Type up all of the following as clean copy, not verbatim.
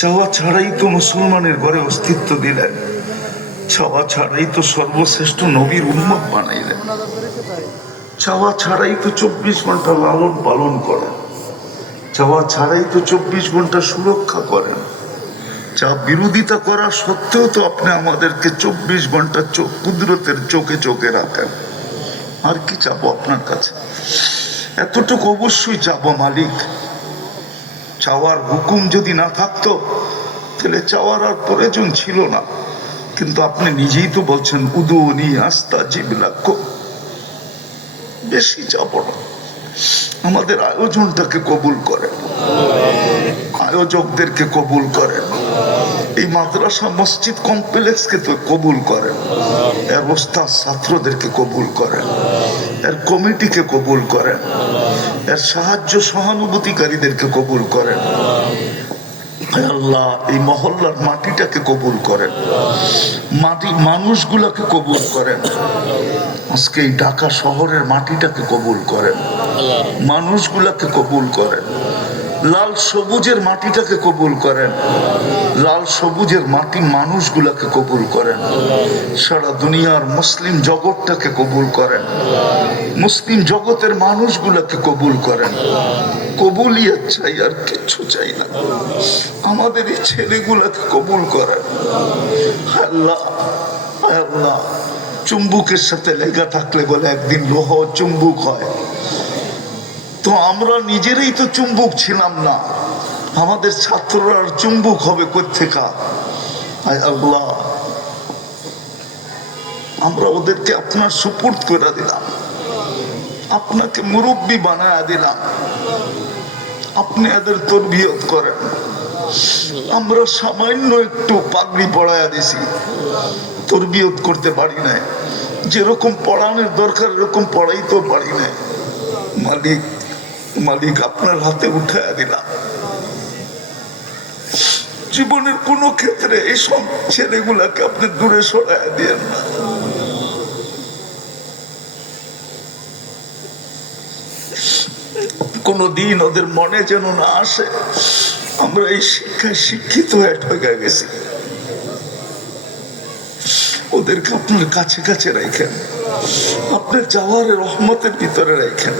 চাওয়া ছাড়াই তো মুসলমানের ঘরে অস্তিত্ব দিলেন, চাওয়া ছাড়াই তো সর্বশ্রেষ্ঠ নবীর উম্মত বানাইলেন, চাওয়া ছাড়াই তো 24 ঘন্টা লালন পালন করেন, চাওয়া ছাড়াই তো 24 ঘন্টা সুরক্ষা করেন, যা বিরোধিতা করা সত্ত্বেও তো আপনি আমাদেরকে 24 ঘন্টা কুদরতের চোখে চোখে রাখেন। আর কি চাবো আপনার কাছে? এতটুকু অবশ্যই চাবো মালিক। চাওয়ার হুকুম যদি না থাকতো তাহলে চাওয়ার আর প্রয়োজন ছিল না, কিন্তু আপনি নিজেই তো বলছেন উদুনি আস্তাজিব লাকুম। বেশি চাবো না, আমাদের আয়োজনটাকে কবুল করেন, আয়োজকদেরকে কবুল করেন, এই মাদ্রাসা মসজিদ কমপ্লেক্সকে তো কবুল করেন, এর ওস্তাদ ছাত্রদেরকে কবুল করেন, এর কমিটিকে কবুল করেন, এর সাহায্য সহানুভূতিকারীদেরকে কবুল করেন। আল্লাহ এই মহল্লার মাটিটাকে কবুল করেন, মাটি মানুষগুলাকে কবুল করেন, আজকে এই ঢাকা শহরের মাটিটাকে কবুল করেন, মানুষগুলাকে কবুল করেন, লাল সবুজের মাটিটাকে কবুল করেন, লাল সবুজের মাটি মানুষগুলাকে কবুল করেন, সারা দুনিয়ার মুসলিম জগৎটাকে কবুল করেন, মুসলিম জগতের মানুষগুলাকে কবুল করেন। কবুলিয়ত চাই, আর কিচ্ছু চাই না। আমাদের এই ছেলেগুলাকে কবুল করেন। আল্লাহ আল্লাহ, চুম্বুকের সাথে লেগে থাকলে বলে একদিন লোহ চুম্বুক হয়, তো আমরা নিজেরাই তো চুম্বুক ছিলাম না, আমাদের ছাত্ররা আর চুম্বুক হবে কোত্থেকা? আয় আল্লাহ, আমরা ওদেরকে আপনার সুপুর্দ করে দিলাম, আপনাকে মুরব্বী বানায় দিলাম, আপনি এদের তরবিয়ত করেন। আমরা সামান্য একটু পাগড়ি পড়ায়া দিছি, তরবিয়ত করতে পারি নাই, যেরকম পড়ানোর দরকার এরকম পড়াইতেও পারি নাই। মালিক মালিক, আপনার হাতে উঠায়া দিলাম। জীবনের কোন ক্ষেত্রে এইসব ছেলেগুলাকে আপনি দূরে সরাইয়া দিয়েন না। কোনদিন ওদের মনে যেন না আসে আমরা এই শিক্ষায় শিক্ষিত হয়ে ঠকে গেছি। ওদেরকে আপনার কাছে কাছে রাখেন, আপনার যাওয়ার রহমতের ভিতরে রাখেন,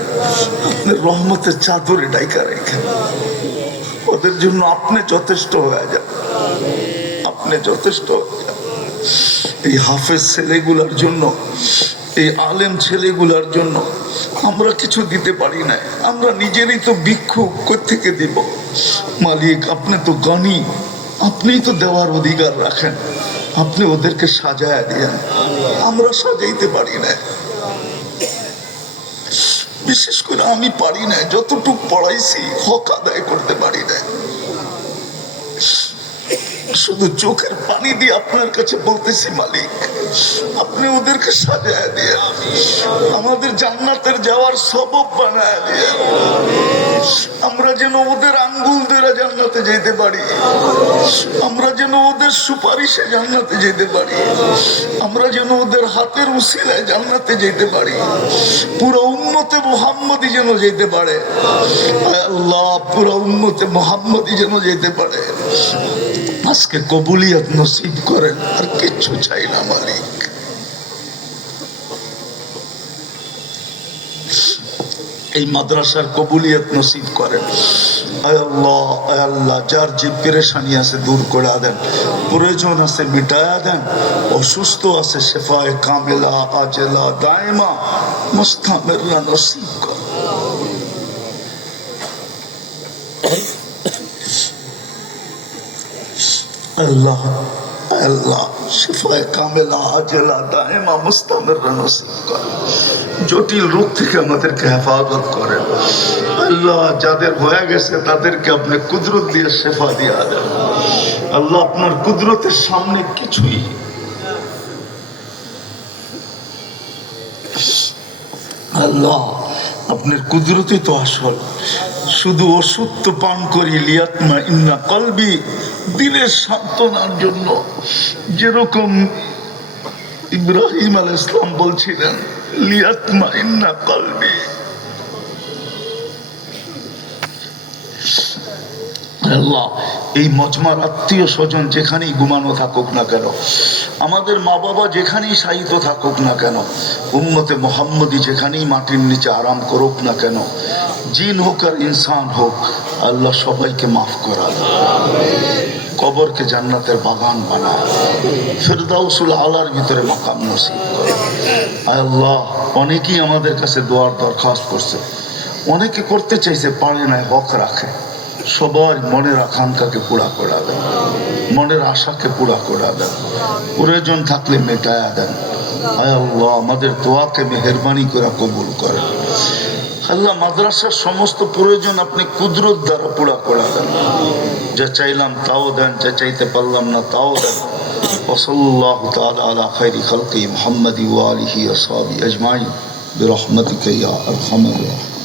আপনার রহমতের চাদরে ডাইকা রাখেন। ওদের জন্য আপনি যথেষ্ট হয়ে যান, আপনি যথেষ্ট হয়ে যান। এই হাফেজ ছেলেগুলার জন্য, এই আলেম ছেলেগুলার জন্য আমরা কিছু দিতে পারি না, আমরা নিজেরই তো ভিক্ষুক, কোত্থেকে দিব? মালিক আপনি তো জ্ঞানী, আপনিই তো দেওয়ার অধিকার রাখেন, আপনি ওদেরকে সাজায়া দিয়েন, আমরা সাজাইতে পারি না। বিশেষ করে আমি পারি না, যতটুকু পড়াইছি হক আদায় করতে পারি না। শুধু চোখের পানি দিয়ে আপনার কাছে বলতেছি মালিক আপনি ওদেরকে সাজায় দিয়ে আমাদের জান্নাতের যাওয়ার সবব বানায় দিয়ে, আমরা যেন ওদের আঙ্গুল ধরে জান্নাতে যেতে পারি, আমরা যেন ওদের সুপারিশে জান্নাতে যেতে পারি, আমরা যেন ওদের হাতের উসিলায় জান্নাতে যেতে পারি, পুরো উম্মতে মুহাম্মদী যেন যেতে পারে। আল্লাহ পুরো উম্মতে মুহাম্মদী যেন যেতে পারে। আজকে কবুলিয়ত নসিব করেন, আর কিচ্ছু চাই না মালিক। এই মাদ্রাসার কবুলিয়ত নসিব করেন। আয় আল্লাহ আয় আল্লাহ, যার যে পেরেশানি আছে দূর করে দেন, প্রয়োজন আছে মিটায়া দেন, অসুস্থ আছে শেফায়ে কামিলা আজেলা দায়মা মুস্তামিররা নসিব করেন। আল্লাহ আল্লাহ শিফায়ে কামিলা আজেলা দায়মা মুস্তামিররা নসিব করেন। জটিল রোগ থেকে আমাদেরকে হেফাজত করেন। আল্লাহ যাদের হয়ে গেছে তাদেরকে আপনি কুদরত দিয়ে শেফা দিয়ে দেন। আল্লাহ আপনার কুদরতের সামনে কিছুই, আল্লাহ আপনার কুদরতই তো আসল। শুধু ওষুধ তো পান করি লিয়াতমা ইন্না কলবি, দিলের সান্ত্বনার জন্য, যেরকম ইব্রাহিম আলাইহিস সালাম বলছিলেন লিয়াতমা ইন্না কলবি। আল্লাহ এই মজমার আত্মীয় স্বজন যেখানেই ঘুমানো থাকুক না কেন, আমাদের মা বাবা যেখানেই শায়িত থাকুক না কেন, উম্মতে মোহাম্মদী যেখানেই মাটির নিচে আরাম করুক না কেন, জিন হোক আর ইনসান হোক, আল্লাহ সবাইকে মাফ করা, কবরকে জান্নাতের বাগান বানায়, ফিরদাউসুল আলার ভিতরে মাকাম নসিব করে। আল্লাহ অনেকেই আমাদের কাছে দোয়ার দরখাস্ত করছে, অনেকে করতে চাইছে পারে নাই, হক রাখে, সবার মনের আকাঙ্ক্ষাকে পুরা করা দেন, মনের আশাকে পুরা করা দেন, প্রয়োজন থাকলে মেটায়া দেন। আয় আল্লাহ আমাদের দোয়াকে মেহেরবানি করে কবুল করেন। আল্লাহ মাদ্রাসার সমস্ত প্রয়োজন আপনি কুদরত দ্বারা পুরা করা দেন, যা চাইলাম তাও দেন, যা চাইতে পারলাম না তাও দেন। ওয়াসাল্লাল্লাহু তাআলা আলা খায়রি খালকি মুহাম্মাদি ওয়া আলিহি ওয়া সাহবিহি আজমাইন বিরহমাতিকা ইয়া আরহামার রাহিমিন।